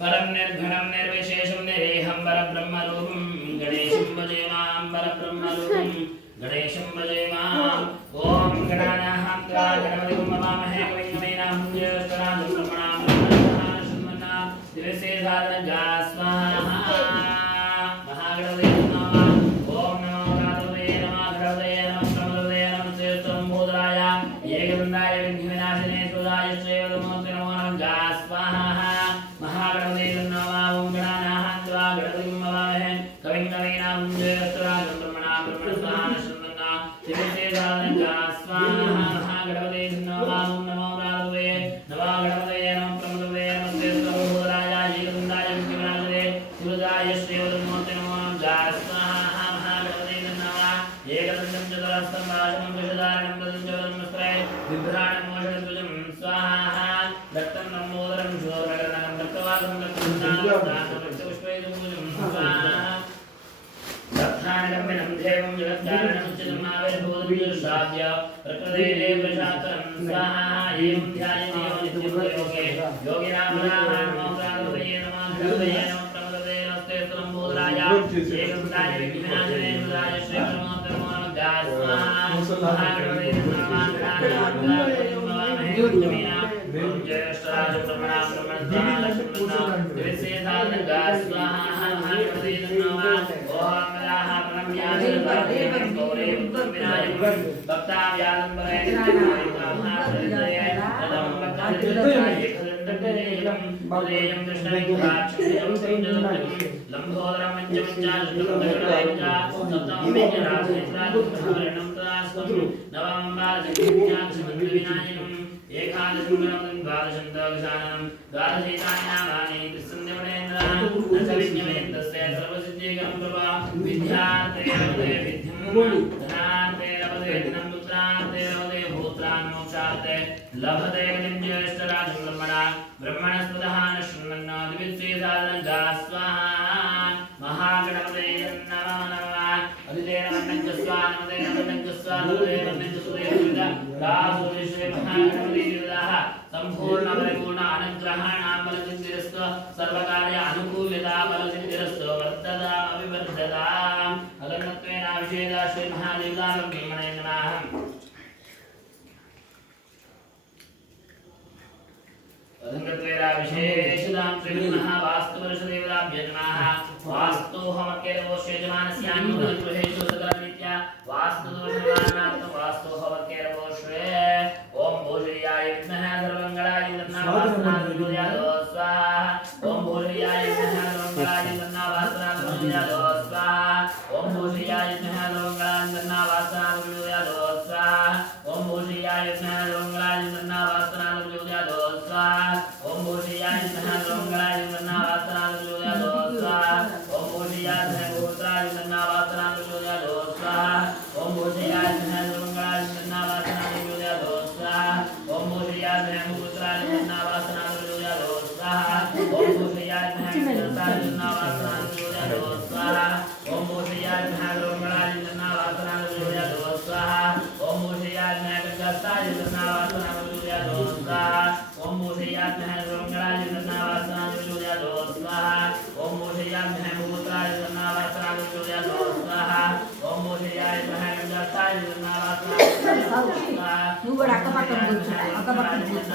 परम निर्घणम निर्विशेषम निरेहम परब्रह्मरूपम गणेशं भजे मां परब्रह्मरूपम गणेशं भजे मां ओम गणानाहं त्वा गणपतिं नमामहे कविं नमैनाहं ज्येष्ठराजं ब्रह्मणां ब्रह्मणः शन्मन्ना दिवसे साधनगा स्वाहा महागणपते नमः ओम नमो गणपतये नमः गणपतये नमः प्रमदये नमः श्रेष्ठं बोधराय एकदन्ताय विघ्नविनाशिने सुदाय श्रीवदमूर्ते नमो नमः स्वाहा महागणपते नमः ओम गणानाहं त्वा गणपतिं नमामहे कविं नमैनाहं ज्येष्ठराजं ब्रह्मणां ब्रह्मणः शन्मन्ना दिवसे साधनगा स्वाहा महागणपते नमः ओम नमो गणपतये नमः गणपतये नमः प्रमदये नमः श्रेष्ठं बोधराय एकदन्ताय विघ्नविनाशिने सुदाय श्रीवदमूर्ते नमो नमः स्वाहा महागणपते नमः एकदन्तं चतुरस्तं भाषणं विशदारणं पदञ्चवदन्मस्त्रय बिभ्राणं मोषणध्वजं स्वाहा दत्तं नमोदरं शोरगणनं दत्तवासं दत्तपुष्पैदुपूजं स्वाहा दत्तानिकम्बिनं देवं जगत्कारणमुच्यतं आविर्भूतविदुषाद्य प्रकृतेः प्रशासनं स्वाहा एवं ध्यायते योगे योगिनां नमो गणपतये नमः गणपतये नमः प्रमदये नमस्ते स्तुतं एकदन्ताय विघ्नविनाशिने सुदाय श्रीवदमूर्ते नमो नमः स्वाहा महागणपते नमः ज्येष्ठराजं ब्रह्मणां ब्रह्मणः दिवसे साधनगा स्वाहा महागणपते नमः ओम गणाः प्रणम्यादिं गौरे विनायकं भक्ताव्यालं वरेण्यं तदं भक्तादिं लंबोदरं नवं बालचन्द्रविनायकम् एकादशं द्वादशं दशनां द्वादशैतान्यामानि कृष्णदेवनेन्द्रः दशविज्ञमेन्द्रस्य सर्वसिद्धिकरं प्रभा विद्यार्थे लभते विद्यं धनार्थे लभते धनं पुत्रार्थे लभते भूत्रान् मोक्षार्थे लभते गतिं ज्येष्ठराजं ब्रह्मणा ब्रह्मणस्पदः न शृण्वन्नो दिवित्से साधनगा स्वाहा महागणपते नमो नमः अधिदेव नमः नमते नमः स्वाहा संपूर्ण परिपूर्ण अनुग्रहाणां बलसिद्धिरस्तु सर्वकार्य अनुकूल्यता बलसिद्धिरस्तु वर्धता अभिवर्धता अगन्नत्वेन अभिषेदा श्री महादेवतां ब्रह्मणे नमः अधंगत्वेन विशेषदां श्री महावास्तुवर्षदेवताभ्यो नमः वास्तुहोमकेरवोषयजमानस्यान्युगृहेषु सकलनित्या वास्तुदोषनिवारणार्थं वास्तुहोमकेरवोषे ओम भोजयाय विद्महे सर्वमङ्गलाय तन्नावासनाद्विजयादो स्वाहा ओम भोजयाय विद्महे सर्वमङ्गलाय तन्नावासनाद्विजयादो स्वाहा ओम भोजयाय विद्महे सर्वमङ्गलाय तन्नावासनाद्विजयादो स्वाहा ओम भोजयाय विद्महे सर्वमङ्गलाय तन्नावासनाद्विजयादो स्वाहा ओम भोजयाय विद्महे सर्वमङ्गलाय तन्नावासनाद्विजयादो स्वाहा ओम भोजयाय विद्महे गोत्राय तन्नावासनाद्विजयादो स्वाहा ओम भोजयाय विद्महे सर्वमङ्गलाय तन्नावासनाद्विजयादो स्वाहा ओम भोजयाय विद्महे गोत्राय तन्नावासनाद्विजयादो स्वाहा ओम भोजयाय विद्महे गोत्राय तन्नावासनाद्विजयादो स्वाहा ओम भोजयाय विद्महे सर्वमङ्गलाय तन्नावासनाद्विजयादो स्वाहा ओम भोजयाय विद्महे गणपताय तन्नावासनाद्विजयादो स्वाहा ओम भोजयाय विद्महे सर्वमङ्गलाय तन्नावासनाद्विजयादो स्वाहा ओम भोजयाय विद्महे गोत्राय तन्नावासनाद्विजयादो स्वाहा ओम भोजयाय विद्महे गणपताय तन्नावासनाद्विजयादो स्वाहा